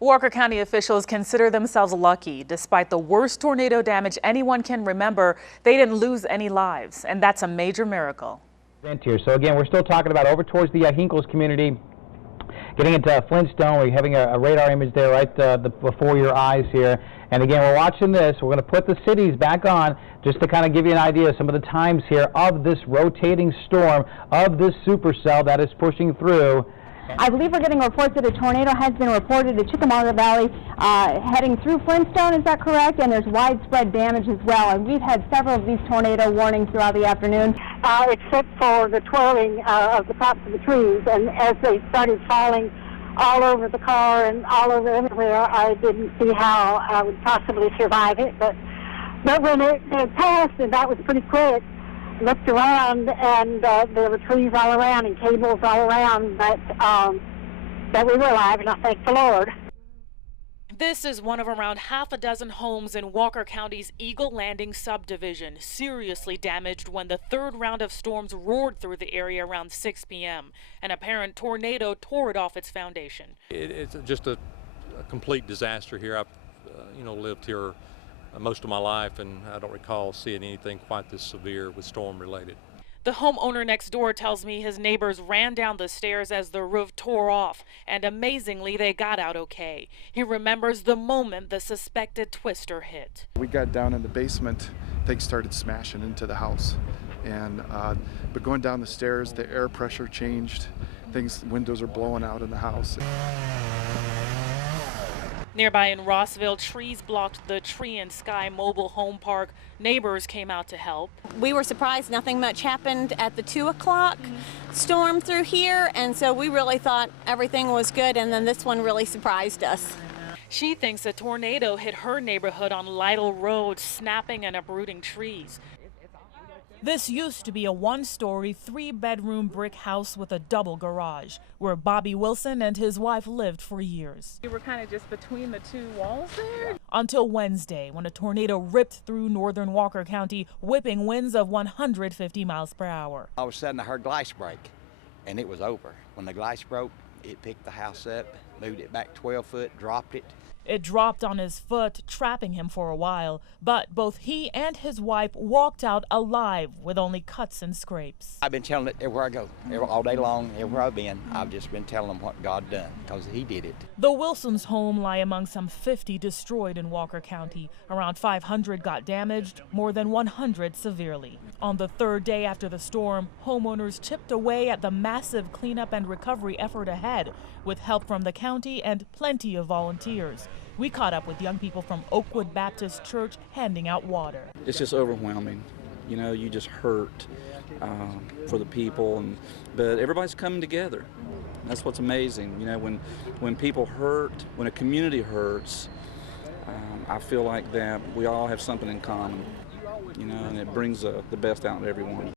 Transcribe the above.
Walker County officials consider themselves lucky. Despite the worst tornado damage anyone can remember, they didn't lose any lives, and that's a major miracle. So again, we're still talking about over towards the Hinkles community, getting into Flintstone. We're having a radar image there right before your eyes here. And again, we're watching this. We're going to put the cities back on just to kind of give you an idea of some of the times here of this rotating storm, of this supercell that is pushing through. I believe we're getting reports that a tornado has been reported to Chickamauga Valley heading through Flintstone, is that correct? And there's widespread damage as well. And we've had several of these tornado warnings throughout the afternoon. Except for the twirling of the tops of the trees. And as they started falling all over the car and all over everywhere, I didn't see how I would possibly survive it. But when it passed, and that was pretty quick, looked around and there were trees all around and cables all around, but that we were alive, and I thank the Lord. This is one of around half a dozen homes in Walker County's Eagle Landing subdivision, seriously damaged when the third round of storms roared through the area around 6 p.m. An apparent tornado tore it off its foundation. It's just a complete disaster here. I've lived here most of my life, and I don't recall seeing anything quite this severe with storm related. The homeowner next door tells me his neighbors ran down the stairs as the roof tore off, and amazingly they got out okay. He remembers the moment the suspected twister hit. We got down in the basement, things started smashing into the house, and but going down the stairs, the air pressure changed, windows are blowing out in the house. Nearby in Rossville, trees blocked the Tree and Sky mobile home park. Neighbors came out to help. We were surprised nothing much happened at the 2 o'clock storm through here, and so we really thought everything was good, and then this one really surprised us. She thinks a tornado hit her neighborhood on Lytle Road, snapping and uprooting trees. This used to be a one-story, 3-bedroom brick house with a double garage, where Bobby Wilson and his wife lived for years. You were kind of just between the two walls there? Until Wednesday, when a tornado ripped through northern Walker County, whipping winds of 150 miles per hour. All of a sudden I heard glass break, and it was over. When the glass broke, it picked the house up, moved it back 12 foot, dropped it. It dropped on his foot, trapping him for a while, but both he and his wife walked out alive with only cuts and scrapes. I've been telling it everywhere I go, all day long, everywhere I've been. I've just been telling them what God done, because He did it. The Wilsons' home lie among some 50 destroyed in Walker County. Around 500 got damaged, more than 100 severely. On the third day after the storm, homeowners chipped away at the massive cleanup and recovery effort ahead, with help from the county and plenty of volunteers. We caught up with young people from Oakwood Baptist Church handing out water. It's just overwhelming. You know, you just hurt for the people, but everybody's coming together. That's what's amazing. You know, when people hurt, when a community hurts, I feel like that we all have something in common, you know, and it brings the best out of everyone.